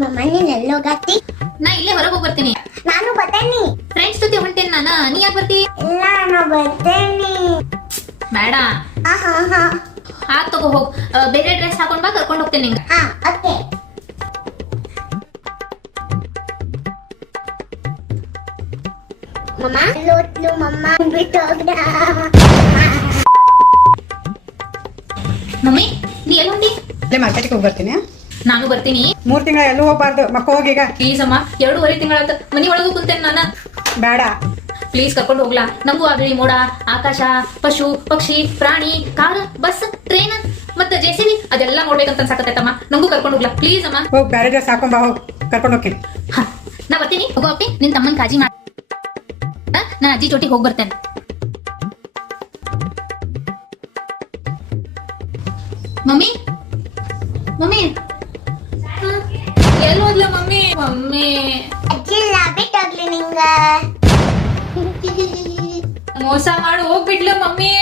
ಮಮ್ಮ ನೀನ್ ಎಲ್ಲೋಗತ್ತಿ? ನಾ ಇಲ್ಲೇ ಹೊರಗೆ ಹೋಗಿ ಬರ್ತೀನಿ. ನಾನು ಬರ್ತೇನಿ. ಫ್ರೆಂಡ್ಸ್ ಜೊತೆ ಹೊಂಟೇನಿ ನಾನು. ನೀ ಯಾಕೆ ಬರ್ತಿ? ಇಲ್ಲ ನಾನು ಬರ್ತೇನಿ. ಬೇಡ. ಆತ್ ತಗೋ ಹೋಗ್. ಬೇರೆ ಡ್ರೆಸ್ ಹಾಕೊಂಡ್ ಬಾ, ಕರ್ಕೊಂಡು ಹೋಗ್ತೇನೆ ನಿಂಗೆ. ಓಕೆ. ಮಮ್ಮ ಲೋಟ್ಲು ಮಮ್ಮ ಬಿಟ್ಟು ಹೋಗ್ದ. ಮಮ್ಮಿ ನೀ ಎಲ್ಲಿ ಹೊಂಟಿ? ಅಲ್ಲೇ ಮಾರ್ಕೆಟ್ಗೆ ಹೋಗಿ ಬರ್ತೀನಿ. ನಾನು ಬರ್ತೀನಿ. 3 ತಿಂಗಳ ಎಲ್ಲೂ ಹೋಗ್ಬಾರ್ದು. ಮಕ್ಕ ಹೋಗೀಗ. ಪ್ಲೀಸ್ ಅಮ್ಮ, 2.5 ತಿಂಗಳಾತ ಮನಿ ಒಳಗೂ ಕುಂತೇನೆ ನಾನು. ಬೇಡ ಪ್ಲೀಸ್ ಕರ್ಕೊಂಡು ಹೋಗ್ಲಾ. ನಮಗೂ ಆಗ್ಲಿ ಮೋಡ, ಆಕಾಶ, ಪಶು ಪಕ್ಷಿ, ಪ್ರಾಣಿ, ಕಾರ್, ಬಸ್, ಟ್ರೈನ್ ಮತ್ತೆ ಜೆಸಿಬಿ ಅದೆಲ್ಲ ನೋಡ್ಬೇಕಂತ ಅನ್ಸಾಕತ್ತೈತಮ್ಮ. ನಮಗೂ ಕರ್ಕೊಂಡು ಹೋಗ್ಲಾ ಪ್ಲೀಸ್ ಅಮ್ಮ. ಹೋಗಿ ಬೇರೆ ಡ್ರೆಸ್ ಹಾಕೊಂಡ್ ಬಾ. ಹೋಗಿ ಕರ್ಕೊಂಡು ಹೋಗ್ತೀನಿ. ನಾ ಬರ್ತೀನಿ. ಹೋಗೋ ಅಪ್ಪಿ, ನಿನ್ ತಮ್ಮನ್ ಕಾಜಿ ಮಾಡ. ನಾನು ಅಜ್ಜಿ ಜೊತೆಗೆ ಹೋಗಿ ಬರ್ತೇನೆ. ಮಮ್ಮಿ ಮಮ್ಮಿ ಎಲ್ಲಿ ಹೋದ್ಲ ಮಮ್ಮಿ? ಮಮ್ಮಿ ಅಜ್ಜಿಲ್ಲ ಬಿಟ್ಟೋಗ್ಲಿ ನಿಂಗ. ಮೋಸ ಮಾಡಿ ಹೋಗ್ಬಿಡ್ಲ ಮಮ್ಮಿ.